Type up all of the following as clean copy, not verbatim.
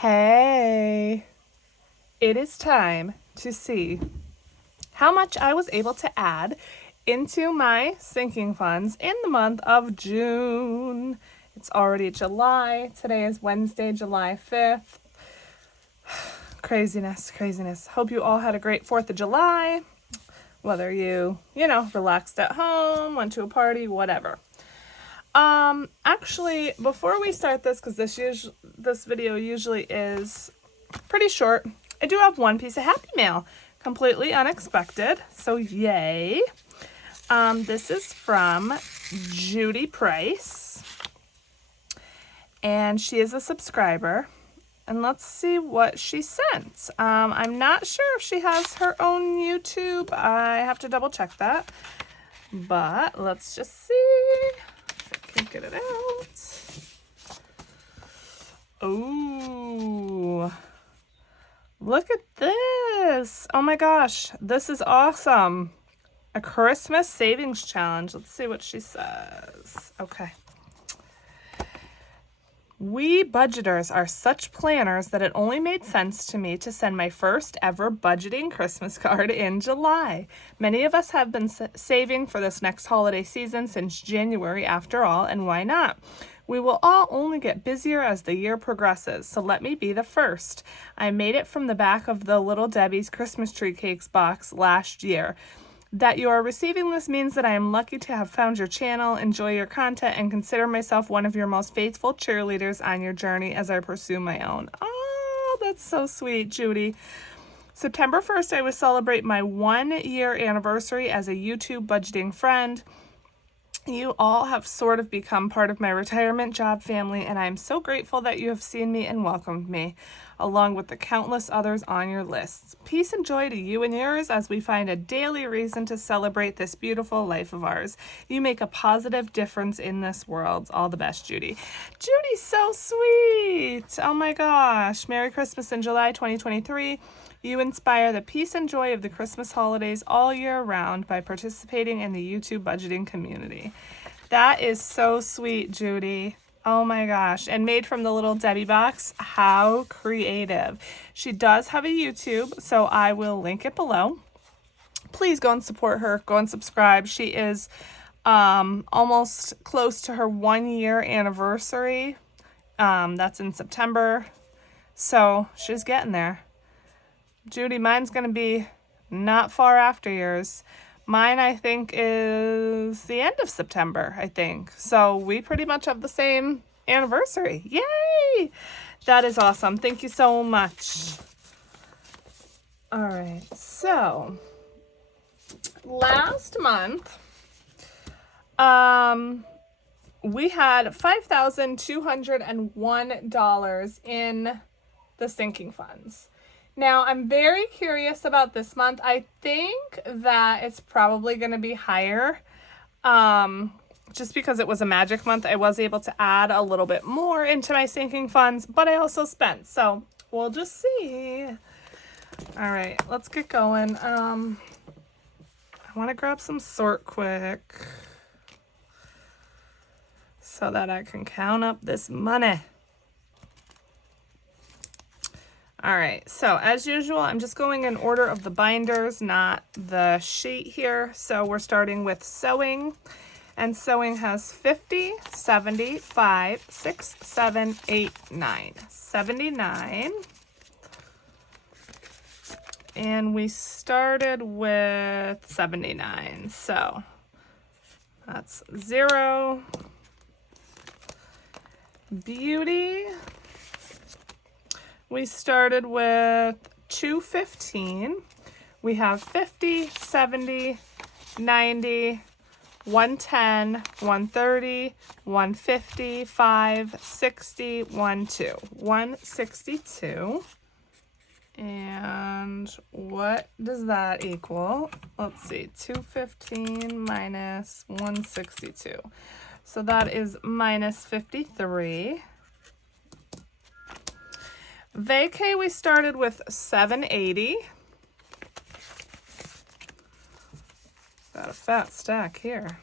Hey, it is time to see how much I was able to add into my sinking funds in the month of June. It's already July. Today is Wednesday, July 5th. Craziness. Hope you all had a great 4th of July. Whether you relaxed at home, went to a party, whatever. Actually, before we start this, because this video usually is pretty short, I do have one piece of happy mail, completely unexpected, so yay. This is from Judy Price, and she is a subscriber, and let's see what she sent. I'm not sure if she has her own YouTube. I have to double check that, but let's just see. Can't get it out. Oh, look at this. Oh my gosh, this is awesome. A Christmas savings challenge. Let's see what she says. Okay. We budgeters are such planners that it only made sense to me to send my first ever budgeting Christmas card in July. Many of us have been saving for this next holiday season since January after all, and why not? We will all only get busier as the year progresses, so let me be the first. I made it from the back of the Little Debbie's Christmas tree cakes box last year. That you are receiving this means that I am lucky to have found your channel, enjoy your content, and consider myself one of your most faithful cheerleaders on your journey as I pursue my own. Oh, that's so sweet, Judy. September 1st, I will celebrate my 1-year anniversary as a YouTube budgeting friend. You all have sort of become part of my retirement job family, and I am so grateful that you have seen me and welcomed me, along with the countless others on your lists. Peace and joy to you and yours as we find a daily reason to celebrate this beautiful life of ours. You make a positive difference in this world. All the best, Judy. Judy's so sweet. Oh my gosh. Merry Christmas in July 2023. You inspire the peace and joy of the Christmas holidays all year round by participating in the YouTube budgeting community. That is so sweet, Judy. Oh my gosh. And made from the Little Debbie box. How creative. She does have a YouTube, so I will link it below. Please go and support her. Go and subscribe. She is almost close to her 1-year anniversary. That's in September. So she's getting there. Judy, mine's going to be not far after yours. Mine, I think, is the end of September, I think. So we pretty much have the same anniversary. Yay! That is awesome. Thank you so much. All right. So last month, we had $5,201 in the sinking funds. Now, I'm very curious about this month. I think that it's probably going to be higher. Just because it was a magic month, I was able to add a little bit more into my sinking funds, but I also spent. So we'll just see. All right, let's get going. I want to grab some sort quick so that I can count up this money. All right, so as usual, I'm just going in order of the binders, not the sheet here. So we're starting with sewing, and sewing has 50, 75, 6, 7, 8, 9, 79. And we started with 79, so that's 0. Beauty. We started with 215. We have 50, 70, 90, 110, 130, 150, 5, 60, 12, 162. And what does that equal? Let's see, 215 minus 162. So that is minus 53. Vacay, we started with 780. Got a fat stack here.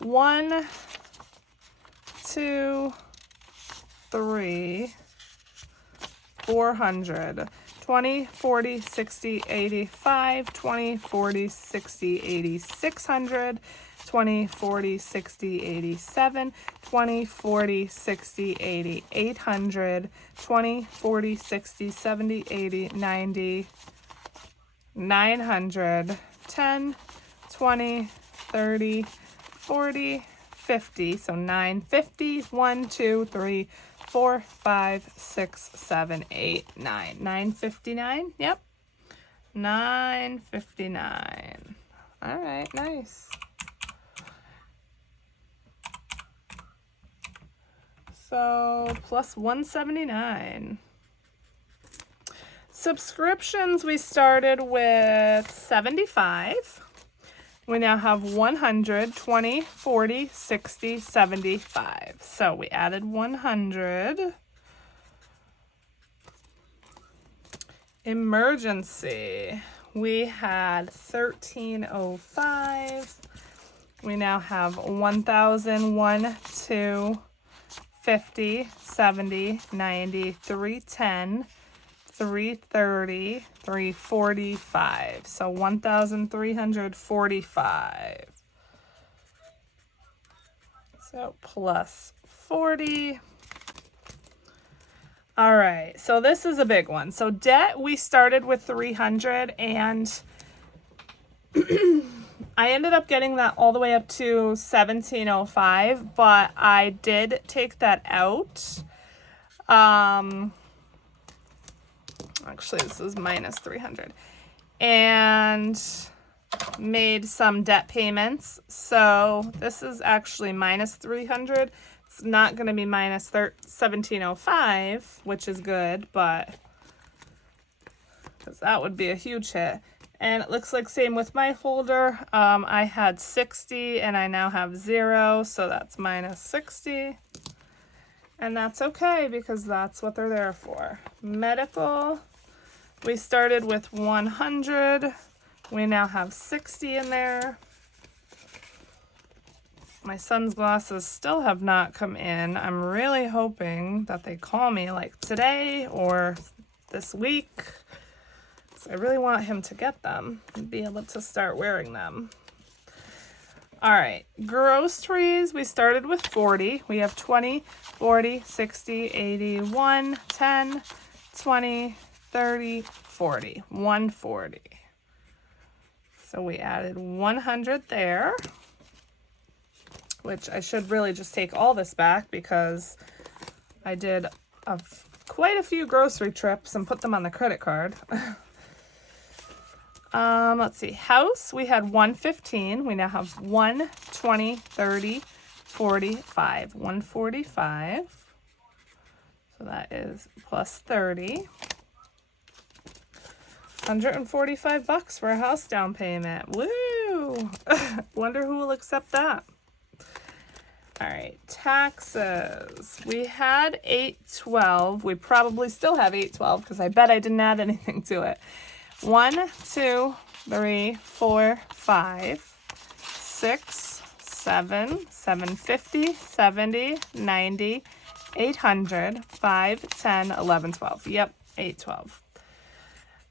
1, 2, 3, 400, 20, 40, 60, 85, 20, 40, 60, 80, 600, 20, 40, 60, 87, 20, 40, 60, 80, 800, 20, 40, 60, 70, 80, 90, 900, 10, 20, 30, 40, 50, so 950, 1, 2, 3, 4, 5, 6, 7, 8, 9, 959, yep, 959. All right, nice. So plus 179. Subscriptions, we started with 75. We now have 100, 20, 40, 60, 75. So we added 100. Emergency, we had 1305. We now have 1,000, 1, 2, 50, 70, 90, 310, 330, 345. So 1,345. So plus 40. All right, so this is a big one. So debt, we started with 300, and I ended up getting that all the way up to 1,705, but I did take that out. Actually, this is minus 300, and made some debt payments. So this is actually minus 300. It's not going to be minus 1,705, which is good, but because that would be a huge hit. And it looks like same with my folder. I had 60 and I now have 0, so that's minus 60. And that's okay because that's what they're there for. Medical, we started with 100. We now have 60 in there. My son's glasses still have not come in. I'm really hoping that they call me like today or this week. So I really want him to get them and be able to start wearing them. All right, groceries, we started with 40. We have 20, 40, 60, 80, 1, 10, 20, 30, 40, 140. So we added 100 there, which I should really just take all this back because I did quite a few grocery trips and put them on the credit card. Let's see, house, we had 115. We now have 1, 20, 30, 45, 145. So that is plus 30. $145 for a house down payment. Woo! Wonder who will accept that. All right, taxes. We had 812. We probably still have 812 because I bet I didn't add anything to it. 1, 2, 3, 4, 5, 6, 7, 750, 70, 90, 800, 5, 10, 11, 12. Yep, 812.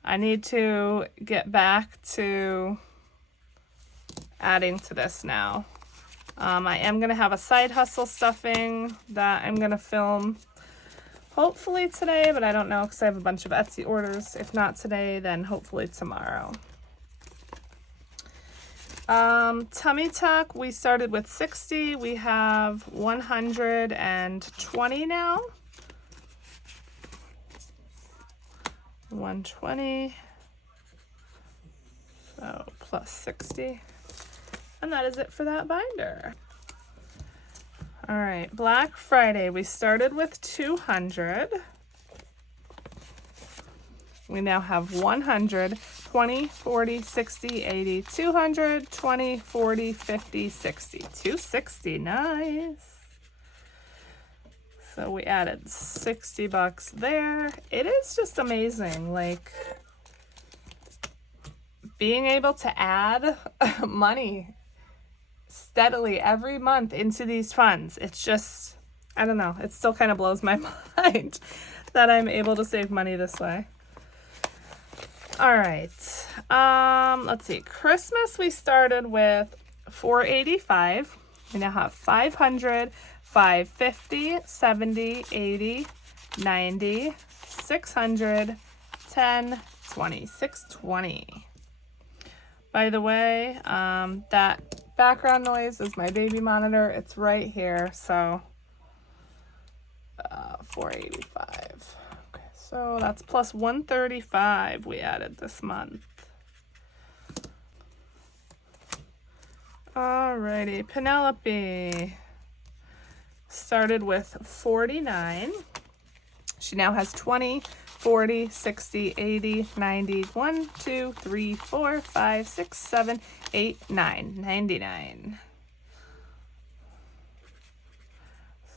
I need to get back to adding to this now. I am going to have a side hustle stuffing that I'm going to film hopefully today, but I don't know because I have a bunch of Etsy orders. If not today, then hopefully tomorrow. Tummy tuck, we started with 60. We have 120 now. 120. So plus 60. And that is it for that binder. All right, Black Friday, we started with 200. We now have 100, 20, 40, 60, 80, 200, 20, 40, 50, 60, 260, nice. So we added $60 there. It is just amazing, like being able to add money steadily every month into these funds. It's just, I don't know. It still kind of blows my mind that I'm able to save money this way. All right. Let's see. Christmas, we started with $485. We now have $500, $550, $70, $80, $90, $600, $10, $20, $620. By the way, that background noise is my baby monitor. It's right here, so $485. Okay, so that's plus $135 we added this month. Alrighty, Penelope started with $49. She now has 20, 40, 60, 80, 90, 1, 2, 3, 4, 5, 6, 7, 8, 9, 99.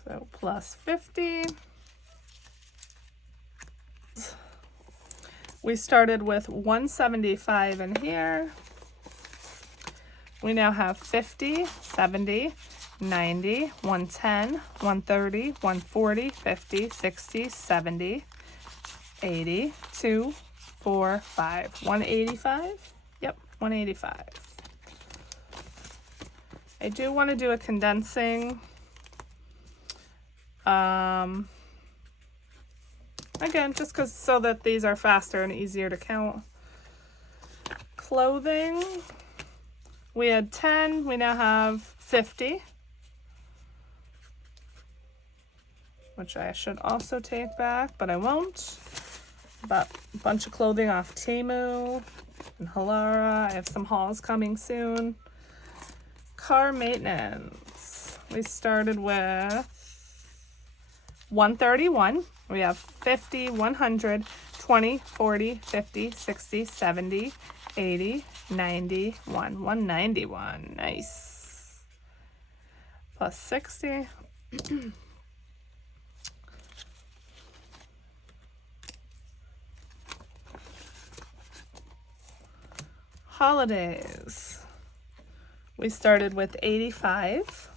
So plus 50. We started with 175 in here. We now have 50, 70, 90, 110, 130, 140, 50, 60, 70, 80, 2, 4, 5, 185. Yep, 185. I do want to do a condensing. Again, just because so that these are faster and easier to count. Clothing. We had 10, we now have 50. Which I should also take back, but I won't. Bought a bunch of clothing off Temu and Halara. I have some hauls coming soon. Car maintenance. We started with 131. We have 50, 100, 20, 40, 50, 60, 70, 80, 90, 191. Nice. Plus 60. Holidays. We started with 85.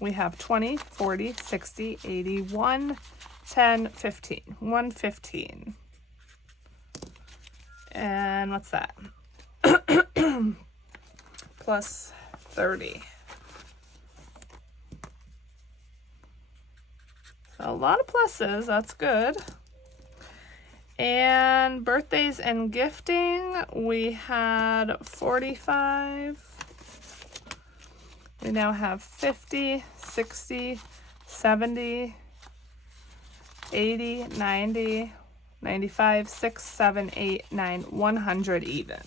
We have 20, 40, 60, 81, 10, 15. 115. And what's that? Plus 30. So a lot of pluses. That's good. And birthdays and gifting, we had 45. We now have 50, 60, 70, 80, 90, 95, 6, 7, 8, 9, 100 even.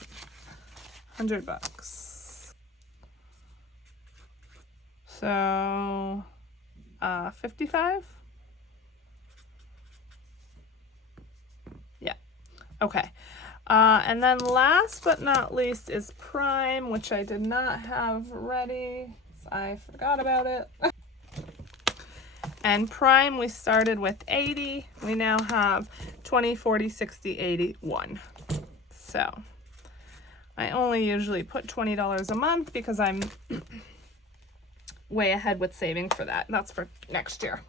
$100. So, 55? Yeah. Okay. And then last but not least is Prime, which I did not have ready. I forgot about it. And Prime, we started with 80. We now have 20, 40, 60, 81. So I only usually put $20 a month because I'm way ahead with saving for that. That's for next year.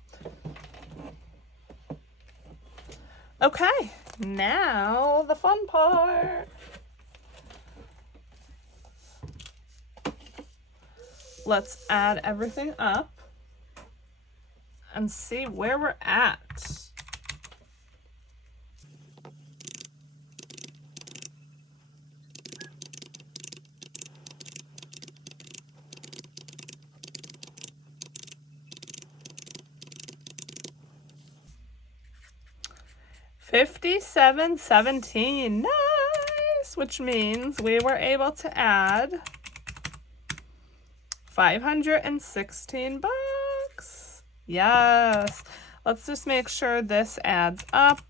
Okay, now the fun part. Let's add everything up and see where we're at. $57.17, nice, which means we were able to add 516 bucks. Yes, let's just make sure this adds up.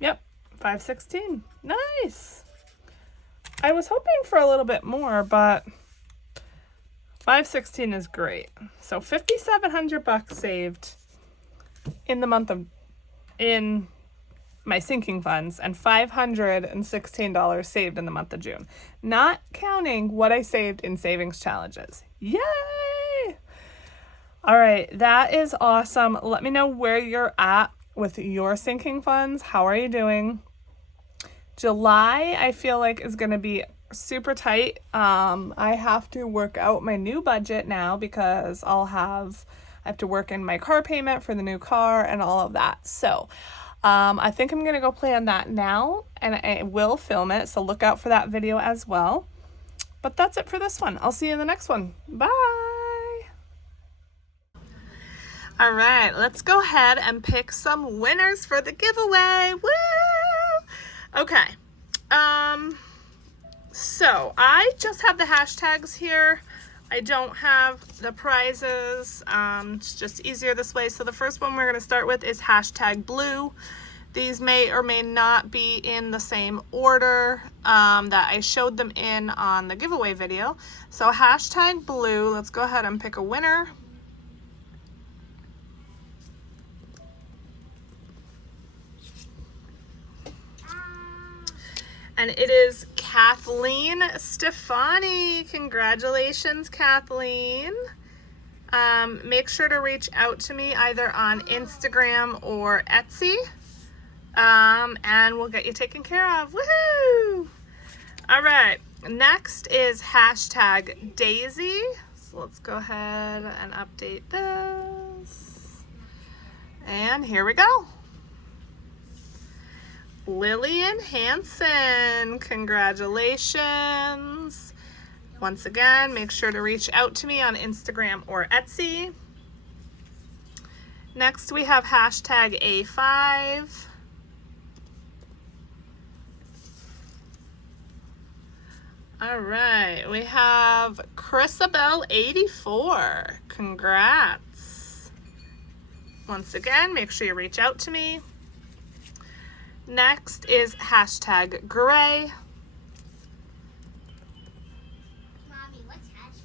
Yep, 516. Nice. I was hoping for a little bit more, but 516 is great. So 5,700 bucks saved in the month of, in my sinking funds, and $516 saved in the month of June, not counting what I saved in savings challenges. Yay! All right, that is awesome. Let me know where you're at with your sinking funds. How are you doing? July, I feel like, is going to be super tight. I have to work out my new budget now because I have to work in my car payment for the new car and all of that. So I think I'm going to go plan that now, and I will film it. So look out for that video as well. But that's it for this one. I'll see you in the next one. Bye. All right, let's go ahead and pick some winners for the giveaway. Woo! Okay. So I just have the hashtags here. I don't have the prizes. It's just easier this way. So the first one we're going to start with is hashtag blue. These may or may not be in the same order that I showed them in on the giveaway video. So hashtag blue, let's go ahead and pick a winner. And it is Kathleen Stefani. Congratulations, Kathleen. Make sure to reach out to me either on Instagram or Etsy. And we'll get you taken care of. Woohoo! All right, next is hashtag Daisy. So let's go ahead and update this. And here we go. Lillian Hansen, congratulations. Once again, make sure to reach out to me on Instagram or Etsy. Next, we have hashtag A5. All right, we have Chrisabel84. Congrats. Once again, make sure you reach out to me. Next is hashtag Gray. Mommy, what's hashtag?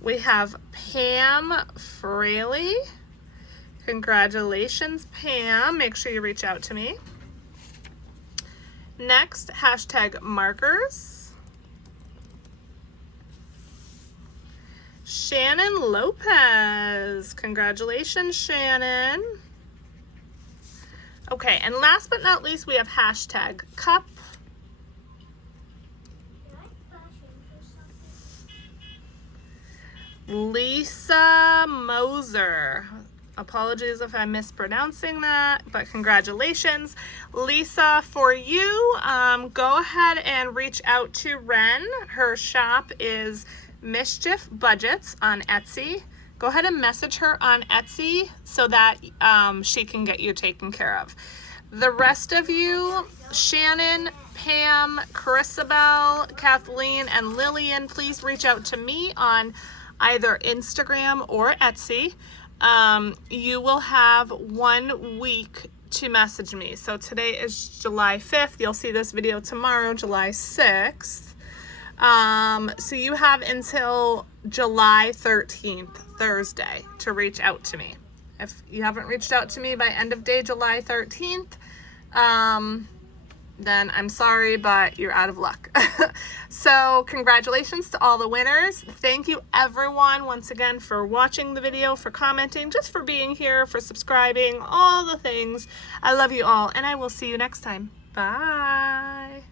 We have Pam Fraley. Congratulations, Pam. Make sure you reach out to me. Next, hashtag Markers. Shannon Lopez. Congratulations, Shannon. Okay, and last but not least, we have hashtag Cup. Lisa Moser. Apologies if I'm mispronouncing that, but congratulations. Lisa, for you, go ahead and reach out to Ren. Her shop is Mischief Budgets on Etsy. Go ahead and message her on Etsy so that she can get you taken care of. The rest of you, Shannon, Pam, Chrisabel, Kathleen, and Lillian, please reach out to me on either Instagram or Etsy. You will have 1 week to message me. So today is July 5th. You'll see this video tomorrow, July 6th. So you have until July 13th, Thursday, to reach out to me. If you haven't reached out to me by end of day July 13th, then I'm sorry, but you're out of luck. So congratulations to all the winners. Thank you everyone once again for watching the video, for commenting, just for being here, for subscribing, all the things. I love you all, and I will see you next time. Bye.